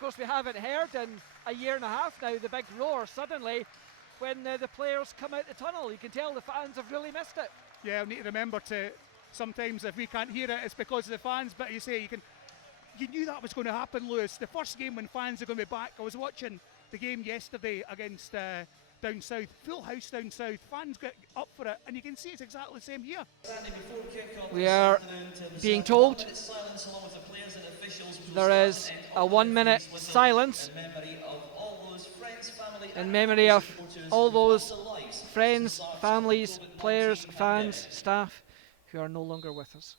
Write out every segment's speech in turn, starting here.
course, we haven't heard in a year and a half now the big roar suddenly when the players come out the tunnel. You can tell the fans have really missed it. Yeah, we need to remember to sometimes if we can't hear it, it's because of the fans. But you say you knew that was going to happen, Lewis. The first game when fans are going to be back. I was watching the game yesterday against down south, full house down south. Fans get up for it, and you can see it's exactly the same here. We are being told there is a 1 minute silence in memory of all those friends, families, players, fans, staff who are no longer with us.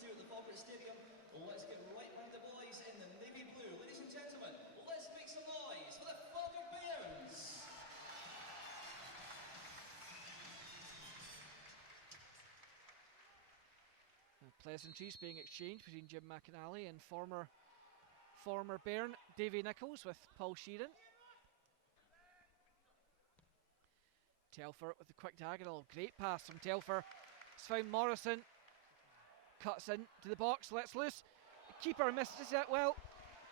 At the Falkirk Stadium. Let's get right round the boys in the navy blue. Ladies and gentlemen, let's make some noise for the Falkirk Bears. Pleasantries being exchanged between Jim McAnally and former Bairn Davy Nichols with Paul Sheeran. Telfer with the quick diagonal. Great pass from Telfer. It's found Morrison. Cuts in to the box, lets loose. The keeper misses it well.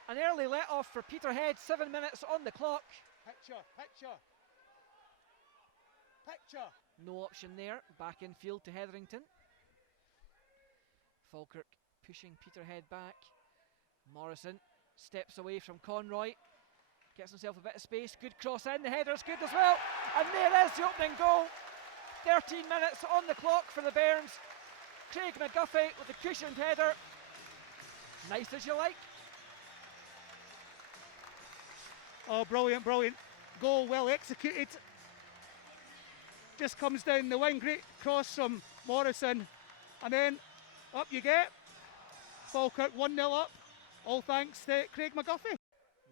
An early let off for Peterhead, 7 minutes on the clock. Picture. No option there, back in field to Hetherington. Falkirk pushing Peterhead back. Morrison steps away from Conroy. Gets himself a bit of space, good cross in, the header's good as well. And there is the opening goal. 13 minutes on the clock for the Bairns. Craig McGuffey with the cushioned header. Nice as you like. Oh, brilliant goal, well executed. Just comes down the wing, great cross from Morrison, and then up you get. Falkirk 1-0 up, all thanks to Craig McGuffey.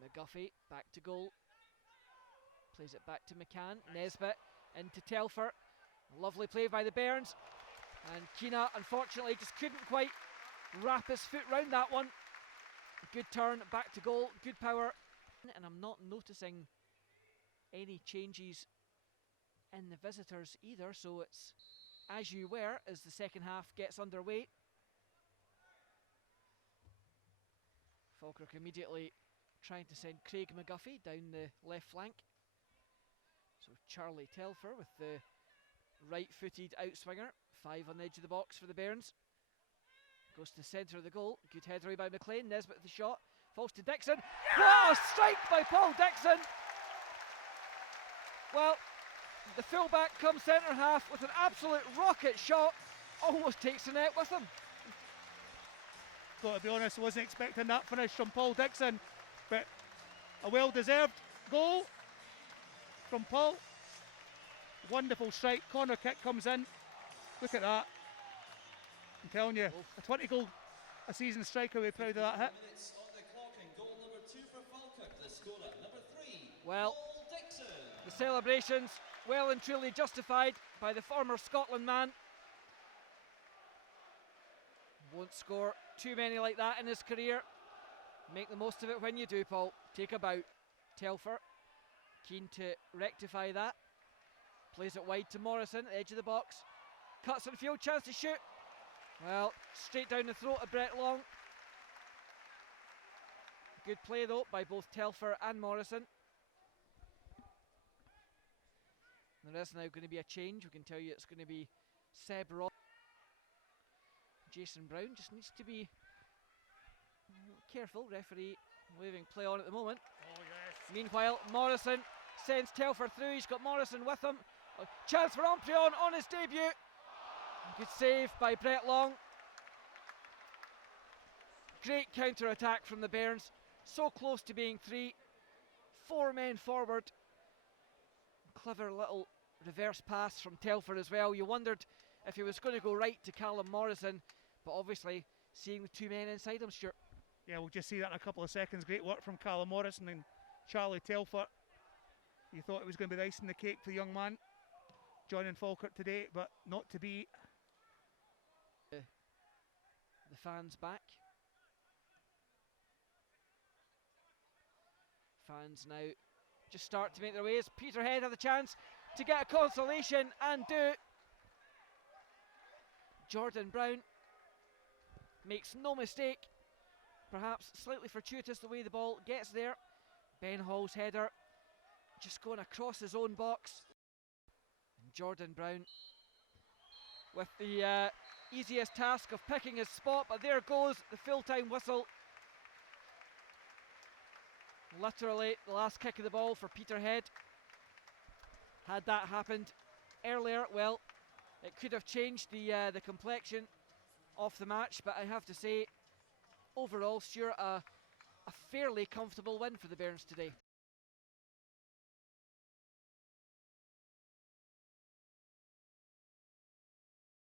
McGuffey back to goal. Plays it back to McCann. Nesbitt into Telfer. Lovely play by the Bairns. And Keena, unfortunately, just couldn't quite wrap his foot round that one. Good turn, back to goal, good power. And I'm not noticing any changes in the visitors either, so it's as you were as the second half gets underway. Falkirk immediately trying to send Craig McGuffey down the left flank. So Charlie Telfer with the right-footed outswinger. 5 on the edge of the box for the Bairns. Goes to the centre of the goal. Good header by McLean. Nesbitt with the shot. Falls to Dixon. What a strike by Paul Dixon! Well, the fullback comes centre half with an absolute rocket shot. Almost takes the net with him. Got to be honest, I wasn't expecting that finish from Paul Dixon, but a well-deserved goal from Paul. Wonderful strike. Corner kick comes in. Look at that. I'm telling you, a 20 goal a season striker, we're proud of that hit. Well, the celebrations well and truly justified by the former Scotland man. Won't score too many like that in his career. Make the most of it when you do, Paul. Take a bout. Telfer keen to rectify that. Plays it wide to Morrison, edge of the box. Cuts in field, chance to shoot. Well, straight down the throat of Brett Long. Good play though by both Telfer and Morrison. There is now going to be a change. We can tell you it's going to be Seb Ross. Jason Brown just needs to be careful. Referee waving play on at the moment. Oh yes. Meanwhile, Morrison sends Telfer through. He's got Morrison with him. Chance for Omprion on his debut. Good save by Brett Long. Great counter-attack from the Bairns. So close to being 3. 4 men forward. Clever little reverse pass from Telfer as well. You wondered if he was going to go right to Callum Morrison, but obviously seeing the 2 men inside him, Stuart. Yeah, we'll just see that in a couple of seconds. Great work from Callum Morrison and Charlie Telfer. You thought it was going to be the icing on the cake for the young man joining Falkirk today, but not to be. the fans back. Fans now just start to make their ways. Peterhead have the chance to get a consolation and do. Jordan Brown makes no mistake. Perhaps slightly fortuitous the way the ball gets there. Ben Hall's header just going across his own box. And Jordan Brown with the easiest task of picking his spot, but there goes the full-time whistle. Literally the last kick of the ball for Peterhead. Had that happened earlier, well, it could have changed the complexion of the match, but I have to say, overall, Stuart, a fairly comfortable win for the Bairns today.